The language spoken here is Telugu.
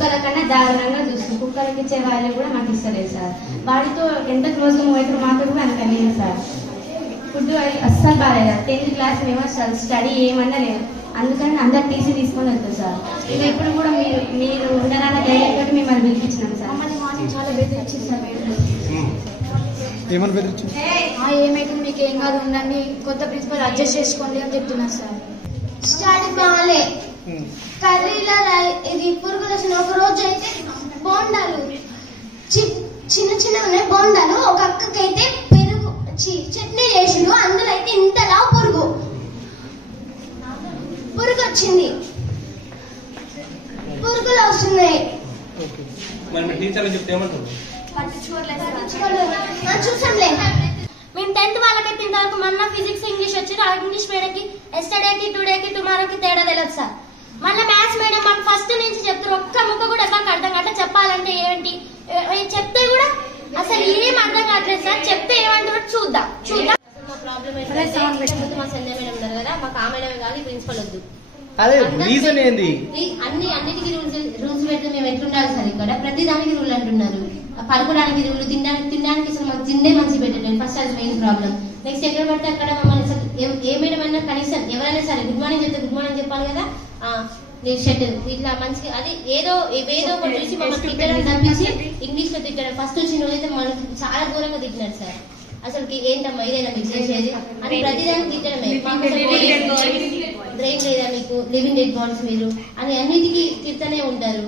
కుక్కల కన్నా దారుణంగా చూస్తుంది. కుక్కలకి ఇచ్చే వాల్యూ కూడా మాకు ఇస్తలేదు సార్. వాడితో ఎంత క్లోజ్గా మూవ్ అవుతారు మాతో కూడా అంత లేదు సార్. ఫుడ్ అస్సలు బాగాలేదు. 10th క్లాస్ మేము అసలు స్టడీ ఏమన్నా లేదు. అందుకని అందరు టీసీ తీసుకొని వెళ్తారు సార్. మేము ఎప్పుడు కూడా మీరు ఉండరాన్న ధైర్యం తోటి మిమ్మల్ని పిలిపించినాం సార్. మమ్మల్ని చాలా బెదిరించింది సార్. ఏమని బెదిరించింది? ఏమైతే మీకు ఏం కాదు ఉండండి, కొత్త ప్రిన్సిపల్ అడ్జస్ట్ చేసుకోండి అని చెప్తున్నారు సార్. స్టడీ బాగాలే, కర్రీల ఇది పురుగులు వచ్చిన. ఒక రోజు అయితే బోండాలు చిన్న చిన్న ఉన్నాయి బోండాలు. ఒక అక్కకైతే పెరుగు చట్నీ చేసిండు, అందులో అయితే ఇంతలా పురుగు వచ్చింది. పురుగులు వస్తున్నాయి. చూసాంలే. మేము 10th వాళ్ళకైతే ఇంతవరకు మొన్న ఫిజిక్స్ ఇంగ్లీష్ వచ్చి ఇంగ్లీష్ మీడియంకి ఎస్టర్డేకి టుడేకి టుమారోకి తేడా తెలియదు సార్. మళ్ళీ మ్యాథ్స్ మీడియం మాకు ఫస్ట్ నుంచి చెప్తారు. ఒక్క ముక్క కూడా ఎవరికి అర్థం కావట్లేదు. చెప్పాలంటే ఏంటి చెప్తే కూడా అసలు ఏం అర్థం కావట్లేదు సార్. చెప్తే ఏమంటారు చూద్దాం. మా ప్రాబ్లం ఏంటంటే మా సంజయ్ మేడం ఉన్నారు కదా, మాకు ఆ మేడమే కాదు ప్రిన్సిపల్ వద్దు. అదే రీజన్ ఏంది? అన్నిటికీ రూల్స్ పెడితే మేము ఎట్లుండాలి సార్? ఇక్కడ ప్రతి దానికి రూల్ అంటున్నారు. పడుకోవడానికి రూల్, తినడానికి అసలు మాకు తిండే మంచి పెట్టలేదు. ఫస్ట్ అది మెయిన్ ప్రాబ్లం. నెక్స్ట్ ఎక్కడ పడితే అక్కడ మమ్మల్ని అసలు ఏ మేడం అయినా కనీసం ఎవరైనా సరే గుడ్ మార్నింగ్ చెప్తే గుడ్ మార్నింగ్ చెప్పాలి కదా. షర్ట్ ఇట్లా మంచిగా అది ఏదో ఒకటి చూసి మమ్మల్ని తిట్టడం తప్పించి ఇంగ్లీష్ లో తిట్టడం. ఫస్ట్ వచ్చిన రోజైతే మనకి చాలా ఘోరంగా తిట్టినారు సార్. అసలు ఏంటమ్మా ఇదేనా మీకు చేసేది అని ప్రతిదానికి తిట్టడమే. బ్రెయిన్ లేదా మీకు, లివింగ్ డెడ్ బాడీస్ మీరు అని అన్నిటికీ తిట్టనే ఉంటారు.